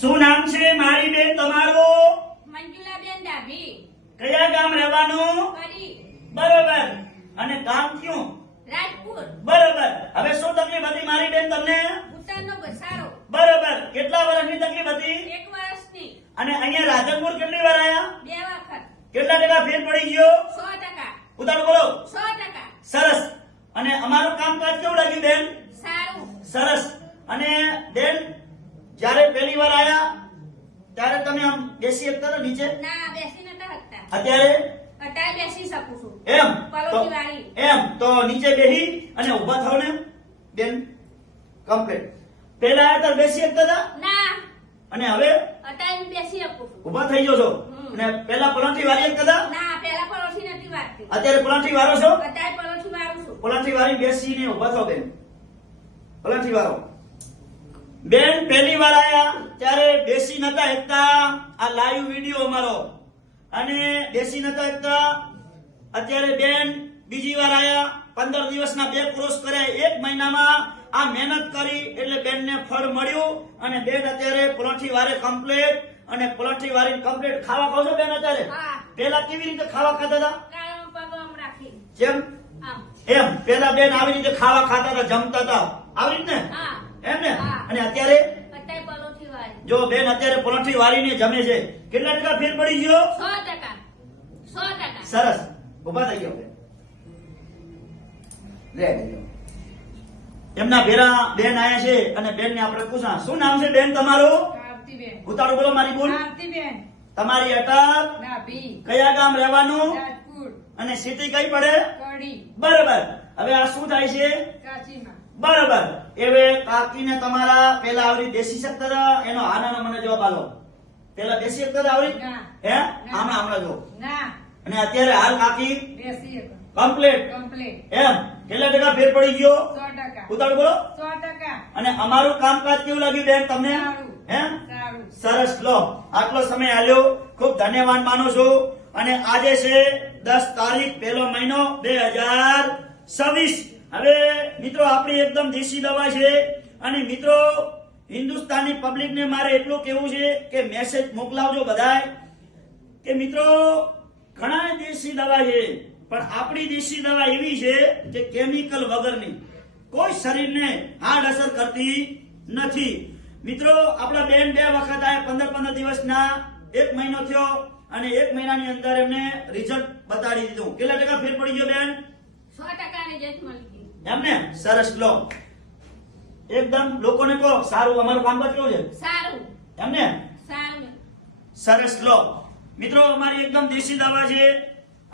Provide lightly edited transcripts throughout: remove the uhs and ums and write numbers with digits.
શું નામ છે મારી બેન તમારું? મંજુલાબેન ડાભી. કયા ગામ રહેવાનું? કરી. બરોબર. અને ગામ કયું? રાજપુર. બરોબર. હવે શું તકલીફ હતી મારી બેન તમને? ઉત્તરનો ઘસારો. બરોબર. કેટલા વર્ષની તકલીફ હતી? 1 વર્ષની. અને અહીંયા રાધનપુર કેટલી વાર આયા? 2 વખત. કેટલા ટકા ફેર પડી ગયો? 100%. ઉતારો બોલો. 100%. સરસ. અને અમારું કામકાજ કેવું લાગ્યું બેન? સારું. સરસ. અને બેન જ્યારે પહેલી વાર આયા ત્યારે તમે આમ બેસી શકતા હતા નીચે? ના, બેસી નતા શકતા. અત્યારે અત્યારે બેસી શકું છું. એમ પલોઠી વાળી. એમ તો નીચે બેહી અને ઊભા થાવ ને બેન કમ્પ્લીટ. પહેલા આયા ત્યારે બેસી શકતા હતા ના, અને હવે અત્યારે હું બેસી શકું છું. ઊભા થઈ ગયો છો. અને પહેલા પલાઠી વાળી શકતા હતા, ના, પહેલા પલોઠી નથી વાળતી. અત્યારે પલાઠી વાળો છો. અત્યારે પલોઠી વાળું છું. પલાઠી વાળી બેસીને ઊભા થાવ બેન. પલાઠી વાળો. બેન પહેલી વાર આયા ત્યારે બેસી નતા શકતા. આ લાઈવ વિડિયો અમારો. અને બેસી નતા શકતા. અત્યારે બેન બીજી વાર આયા, 15 દિવસના 2 કોર્સ કર્યા, 1 મહિનામાં આ મહેનત કરી એટલે બેનને ફળ મળ્યું. અને બેન અત્યારે પલાઠી વારે કમ્પ્લીટ. અને પલાઠી વારી કમ્પ્લીટ. ખાવા ખાવ છો બેન અત્યારે? હા. પહેલા કેવી રીતે ખાવા ખાતા હતા? કાળો પગ આમ રાખી. જેમ આમ. એમ પહેલા બેન આવી રીતે ખાવા ખાતા હતા, જમતા હતા આવી રીતે ને? હા. એમ ને? હા. અને અત્યારે અત્યારે પલોઠી વાળી. જો બેન અત્યારે પલોઠી વાળીને જમે છે. કેટલા ટકા ફેર પડી ગયો? 100%. 100%. સરસ. ઉભા થઈ ગયો બેન. લે લેજો. એમના ભેરા બેન આયા છે અને બેનને આપણે પૂછા શું નામ છે બેન તમારું? આરતીબેન. ઉતારો બોલો મારી બોલ. આરતીબેન તમારી અટક ડાભી. કયા ગામ રહેવાનું રાજપુર. અને સિટી કઈ પડે? કડી. બરાબર. હવે આ શું થાય છે? કાચીમાં. બરાબર. હવે કાકીને તમારા પેલા આવરી બેસી શકતા હતા? એનો આનાનો મને જવાબ આલો. પેલા બેસી શકતા હતા આવરી? ના. હે? હમણાં જો. ના, અને અત્યારે હાલ કાકી બેસી હતો. કમ્પ્લીટ. કમ્પ્લીટ. એમ કેટલા ટકા ફેર પડી ગયો? 100%. ઉતારો બોલો. 100%. અને અમારું કામકાજ કેવું લાગ્યું બેન તમને? સારું. હે? સારું. સરસ. લો આટલો સમય આલ્યો, ખૂબ ધન્યવાદ માનું છું. અને આજે છે 10 તારીખ 1લો મહિનો 2026. હવે મિત્રો આપણી એકદમ દેશી દવા છે. અને મિત્રો હિન્દુસ્તાની પબ્લિકને મારે એટલું કહેવું છે કે મેસેજ મોકલાવજો બધાય કે મિત્રો ઘણા દેશી દવા છે પણ આપણી દેશી દવા એવી છે કે કેમિકલ વગરની, કોઈ શરીરને હાર્ડ અસર કરતી નથી. મિત્રો આપણા બેન 2 વખત આયા, 15 દિવસના, 1 મહિનો થયો. અને 1 મહિનાની અંદર એમને રિઝલ્ટ બતાડી દીધું. કેટલા ટકા ફેર પડી ગયો બેન? 100% ની જત મળી ગઈ. એમને? સરસ. લો એકદમ લોકોને કહો સારું અમારું કામકાજ કેવું છે? સારું. એમને? સારું. સરસ. લો મિત્રો અમારી એકદમ દેશી દવા છે.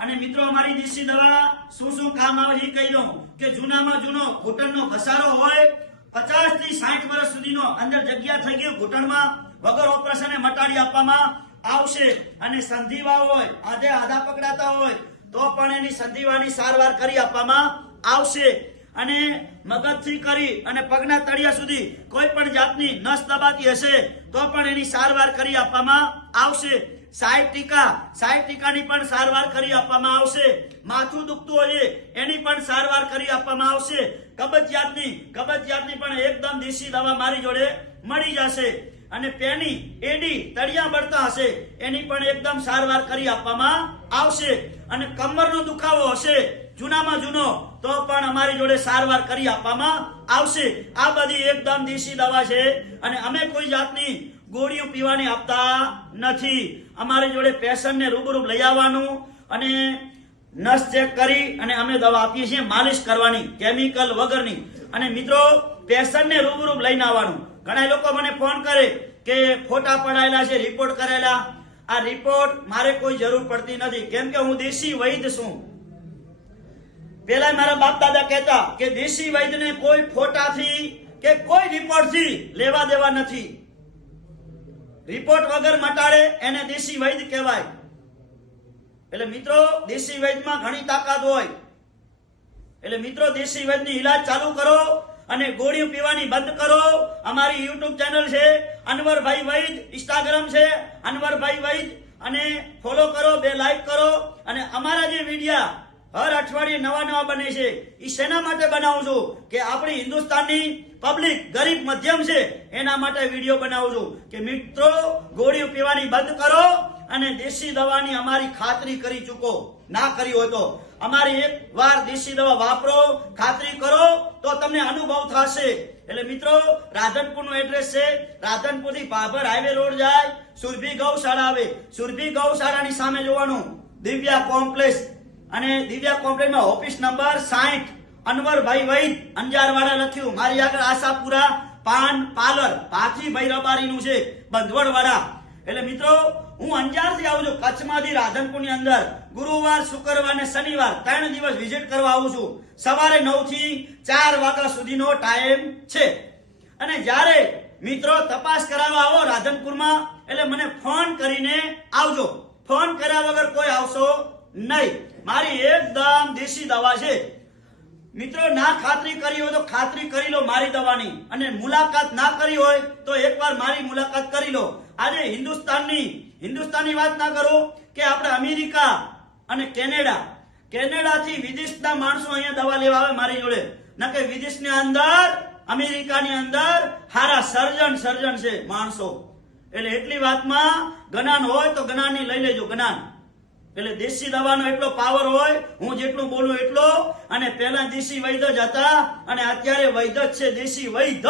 અને મિત્રો અમારી દેશી દવા શું શું કામ આવે છે એ કહી દઉં કે જૂનામાં જૂનો ઘૂંટણનો ઘસારો હોય, 50 થી 60 વર્ષ સુધીનો અંદર જગ્યા થઈ ગઈ ઘૂંટણમાં, વગર ઓપરેશને મટાડી આપવામાં આવશે. અને સંધિવા હોય, આધા પકડાતા હોય તો પણ એની સંધિવાની સારવાર કરી આપવામાં આવશે. અને મગજથી કરી અને પગના તળિયા સુધી કોઈ પણ જાતની નસ દબાતી હશે તો પણ એની સારવાર કરી આપવામાં આવશે. 60 ટીકાની પણ સારવાર કરી આપવામાં આવશે. માથું દુખતું હોય એની પણ સારવાર કરી આપવામાં આવશે. કબજિયાતની પણ એકદમ દેશી દવા મારી જોડે મળી જશે. અને પેની એડી તળિયા બળતા હશે એની પણ એકદમ સારવાર કરી આપવામાં આવશે. અને કમરનો દુખાવો હશે જૂનામાં જૂનો તો પણ અમારી જોડે સારવાર કરી આપવામાં આવશે. આ બધી એકદમ દેશી દવા છે. અને અમે કોઈ જાતની ગોળીઓ પીવાની આપતા નથી. અમારી જોડે પેશન્ટને રૂબરૂ લઈ આવવાનું અને નસ ચેક કરી અને અમે દવા આપીએ છીએ માલિશ કરવાની, કેમિકલ વગરની. અને મિત્રો પેશન્ટને રૂબરૂ લઈને આવવાનું. ઘણા લોકો મને ફોન કરે કે ફોટા પડાયેલા છે, રિપોર્ટ કરેલા. આ રિપોર્ટ મારે કોઈ જરૂર પડતી નથી કેમ કે હું દેશી વૈદ્ય છું. પેલા મારા બાપ દાદા કહેતા કે દેશી વૈદ્યને કોઈ ફોટાથી કે કોઈ રિપોર્ટથી લેવા દેવા નથી. રિપોર્ટ વગર મટાડે એને દેશી વૈદ્ય કહેવાય. એટલે મિત્રો દેશી વૈદ્યમાં ઘણી તાકાત હોય. એટલે મિત્રો દેશી વૈદ્યની ઈલાજ ચાલુ કરો અને ગોળીઓ પીવાની બંધ કરો. અમારી યુટ્યુબ ચેનલ છે અનવરભાઈ વૈદ્ય, ઇન્સ્ટાગ્રામ છે અનવરભાઈ વૈદ્ય, અને ફોલો કરો, 2 લાઈક કરો. અને અમારા જે વિડિયા હર અઠવાડિયે નવા નવા બને છે. એ શેના માટે બનાવું છું કે આપણી હિન્દુસ્તાનની પબ્લિક ગરીબ મધ્યમ છે એના માટે વિડીયો બનાવું છું કે મિત્રો ગોળીઓ પીવાની બંધ કરો અને દેશી દવાની અમારી ખાતરી કરી ચૂકો. ના કરી હોય તો અમારી એક વાર દેશી દવા વાપરો, ખાતરી કરો તો તમને અનુભવ થશે. એટલે મિત્રો રાધનપુરનું એડ્રેસ છે, રાધનપુરથી ભાભર હાઈવે રોડ જાય, સુરભી ગૌશાળા આવે, સુરભી ગૌશાળાની સામે જોવાનું દિવ્યા કોમ્પ્લેક્સ, અને દિવ્યા કોમ્પ્લેક્સમાં ઓફિસ નંબર 60, અનવરભાઈ વૈદ અંજારવાડા લખ્યું. મારી આગળ આશાપુરા પાન પાર્લર ભાથીભાઈ રબારીનું છે, બંધવડવાડા. એટલે મિત્રો હું અંજારથી આવું છું, કચ્છમાંથી રાધનપુરની અંદર ગુરુવાર, શુક્રવાર ને શનિવાર 3 દિવસ વિઝિટ કરવા આવું છું. સવારે 9 થી 4 વાગ્યા સુધીનો ટાઈમ છે. અને જ્યારે મિત્રો તપાસ કરાવવા આવો રાધનપુરમાં એટલે મને ફોન કરીને આવજો. ફોન કર્યા વગર કોઈ આવશો નહીં. મારી એકદમ દેશી દવા છે. મિત્રો ના ખાતરી કરી હોય તો ખાતરી કરી લો મારી દવાની, અને મુલાકાત ના કરી હોય તો એકવાર મારી મુલાકાત કરી લો. આજે હિન્દુસ્તાનની વાત ના કરો કે આપણે અમેરિકા અને કેનેડાથી વિદેશના માણસો અહીંયા દવા લેવા આવે મારી જોડે. ના કે વિદેશની અંદર, અમેરિકાની અંદર હારા સર્જન છે માણસો. એટલે એટલી વાતમાં જ્ઞાન હોય તો જ્ઞાનની લઈ લેજો, જ્ઞાન. એટલે દેશી દવાનો એટલો પાવર હોય, હું જેટલું બોલું એટલો. અને પહેલા દેશી વૈદ જ હતા અને અત્યારે વૈદ જ છે, દેશી વૈદ જ.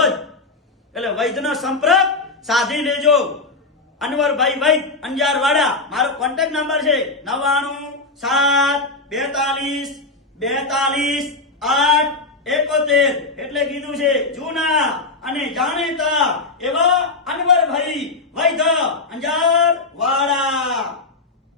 એટલે વૈદનો સંપર્ક સાધી લેજો. અનવરભાઈ વૈદ અંજારવાડા. મારો કોન્ટેક્ટ નંબર છે 9972422871. એટલે કીધું છે જૂના અને જાણીતા એવા અનવરભાઈ વૈદ અંજાર.